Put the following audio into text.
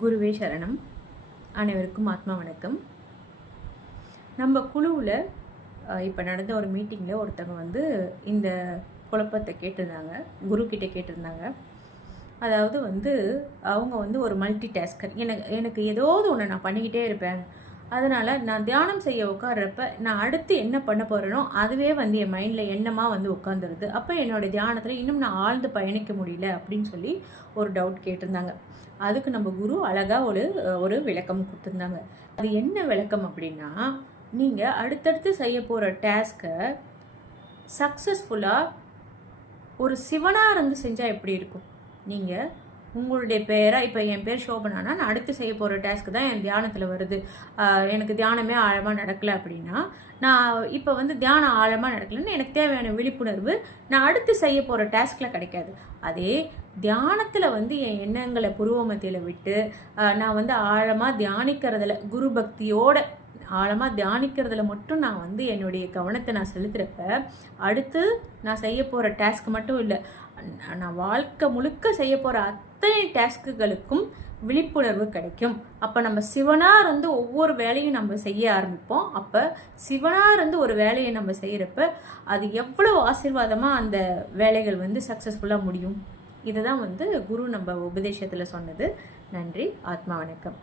குருவே சரணம். அனைவருக்கும் ஆத்மா வணக்கம். நம்ம குழுவில் இப்போ நடந்த ஒரு மீட்டிங்கில் ஒருத்தவங்க வந்து இந்த குழப்பத்தை கேட்டிருந்தாங்க. குரு கிட்ட கேட்டிருந்தாங்க. அதாவது வந்து அவங்க வந்து ஒரு மல்டி டாஸ்கர் எனக்கு எனக்கு ஏதாவது ஒன்று நான் பண்ணிக்கிட்டே இருப்பேன். அதனால் நான் தியானம் செய்ய உட்கார்றப்ப நான் அடுத்து என்ன பண்ண போகிறேனோ அதுவே வந்து என் மைண்டில் எண்ணமாக வந்து உட்காந்துருது அப்போ என்னோட தியானத்தில் இன்னும் நான் ஆழ்ந்து பயணிக்க முடியல அப்படின்னு சொல்லி ஒரு டவுட் கேட்டிருந்தாங்க. அதுக்கு நம்ம குரு அழகாக ஒரு ஒரு விளக்கம் கொடுத்துருந்தாங்க. அது என்ன விளக்கம் அப்படின்னா நீங்கள் அடுத்தடுத்து செய்ய போகிற டாஸ்க்கை சக்ஸஸ்ஃபுல்லாக ஒரு சிவனாக இருந்து செஞ்சால் எப்படி இருக்கும்? நீங்கள் உங்களுடைய பேராக இப்போ என் பேர் சோபனானா நான் அடுத்து செய்ய போகிற டாஸ்க்கு தான் என் தியானத்தில் வருது. எனக்கு தியானமே ஆழமாக நடக்கலை அப்படின்னா நான் இப்போ வந்து தியானம் ஆழமாக நடக்கலைன்னு எனக்கு தேவையான விழிப்புணர்வு நான் அடுத்து செய்ய போகிற டாஸ்கில் கிடைக்காது. அதே தியானத்தில் வந்து என் எண்ணங்களை புருவமத்தியில் விட்டு நான் வந்து ஆழமாக தியானிக்கிறதுல குரு பக்தியோட ஆழமாக தியானிக்கிறதுல மட்டும் நான் வந்து என்னுடைய கவனத்தை நான் செலுத்துகிறப்ப அடுத்து நான் செய்ய போகிற டாஸ்க் மட்டும் இல்லை. நான் வாழ்க்கை முழுக்க செய்ய போகிற அத்தனை டாஸ்க்குகளுக்கும் விழிப்புணர்வு கிடைக்கும். அப்போ நம்ம சிவனாக இருந்து ஒவ்வொரு வேலையும் நம்ம செய்ய ஆரம்பிப்போம். அப்போ சிவனாக இருந்து ஒரு வேலையை நம்ம செய்கிறப்ப அது எவ்வளோ ஆசீர்வாதமாக அந்த வேலைகள் வந்து சக்ஸஸ்ஃபுல்லாக முடியும்? இதுதான் வந்து குரு நம்ம உபதேசத்தில் சொன்னது. நன்றி ஆத்மா வணக்கம்.